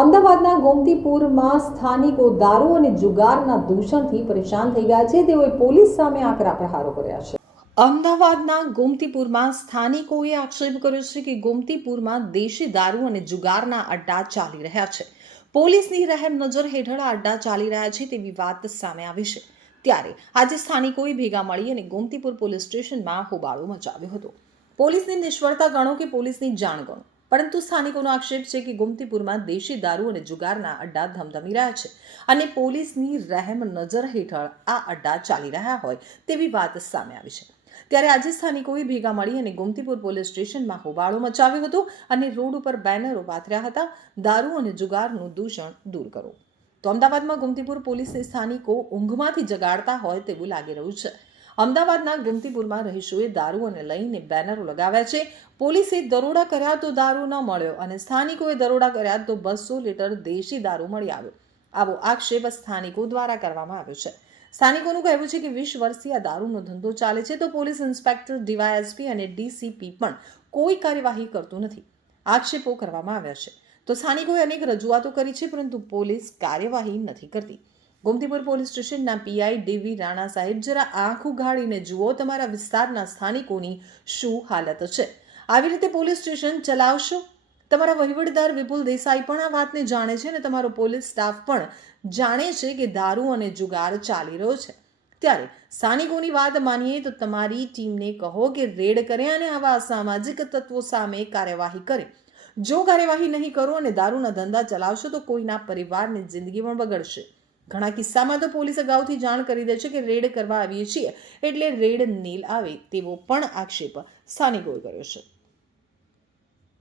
અમદાવાદના ગોમતીપુરમાં સ્થાનિકો દારૂ અને જુગારના દૂષણથી પરેશાન થઈ ગયા છે. તેઓએ પોલીસ સામે આકરા પ્રહારો કર્યા છે. અમદાવાદના ગોમતીપુરમાં સ્થાનિકોએ આક્ષેપ કર્યો છે કે ગોમતીપુરમાં દેશી દારૂ અને જુગારના અડ્ડા ચાલી રહ્યા છે. પોલીસની રહેમ નજર હેઠળ આ અડ્ડા ચાલી રહ્યા છે તેવી વાત સામે આવી છે. ત્યારે આજે સ્થાનિકોએ ભેગા મળી અને ગોમતીપુર પોલીસ સ્ટેશનમાં હોબાળો મચાવ્યો હતો. પોલીસની નિષ્ફળતા ગણો કે પોલીસની જાણ ગણો? પરંતુ સ્થાનિકોનો આક્ષેપ છે કે ગોમતીપુરમાં દેશી દારૂ અને જુગારના અડ્ડા ધમધમી રહ્યા છે અને પોલીસની રહેમ નજર હેઠળ આ અડ્ડા ચાલી રહ્યા હોય તેવી વાત સામે આવી છે. ત્યારે આજે સ્થાનિકોએ ભેગા મળી અને ગોમતીપુર પોલીસ સ્ટેશનમાં હોબાળો મચાવ્યો હતો અને રોડ ઉપર બેનરો પાથર્યા હતા, દારૂ અને જુગારનું દૂષણ દૂર કરો. તો અમદાવાદમાં ગોમતીપુર પોલીસને સ્થાનિકો ઊંઘમાંથી જગાડતા હોય તેવું લાગી રહ્યું છે. અમદાવાદના ગુમતીપુરમાં રહીશોએ દારૂ અને લઈને બેનરો લગાવ્યા છે. પોલીસે દરોડા કર્યા તો દારૂ ન મળ્યો અને સ્થાનિકોએ દરોડા કર્યા તો બસો લીટર દેશી દારૂ મળી આવ્યો. આવો આક્ષેપ સ્થાનિકો દ્વારા કરવામાં આવ્યો છે. સ્થાનિકોનું કહેવું છે કે વીસ વર્ષથી આ દારૂનો ધંધો ચાલે છે તો police inspector, D Y S P અને ડીસીપી પણ કોઈ કાર્યવાહી કરતું નથી. આક્ષેપો કરવામાં આવ્યા છે. તો સ્થાનિકોએ અનેક રજૂઆતો કરી છે, પરંતુ પોલીસ કાર્યવાહી નથી કરતી. ગોમતીપુર પોલીસ સ્ટેશનના P I D V Rana સાહેબ, જરા આંખ ઉઘાડીને જુઓ, તમારા વિસ્તારના સ્થાનિકોની શું હાલત છે? આવી રીતે પોલીસ સ્ટેશન ચલાવશો? તમારા વહીવટદાર વિપુલ દેસાઈ પણ આ વાતને જાણે છે અને તમારો પોલીસ સ્ટાફ પણ જાણે છે કે દારૂ અને જુગાર ચાલી રહ્યો છે. ત્યારે સ્થાનિકોની વાત માનીએ તો તમારી ટીમને કહો કે રેડ કરે અને આવા અસામાજિક તત્વો સામે કાર્યવાહી કરે. જો કાર્યવાહી નહીં કરો અને દારૂના ધંધા ચલાવશો તો કોઈના પરિવારની જિંદગી પણ બગડશે. ઘણા કિસ્સામાં તો પોલીસ અગાઉથી જાણ કરી દે છે કે રેડ કરવા આવીએ છીએ. એટલે રેડ નીલ આવે તેવો પણ આક્ષેપ સ્થાનિકોએ કર્યો છે.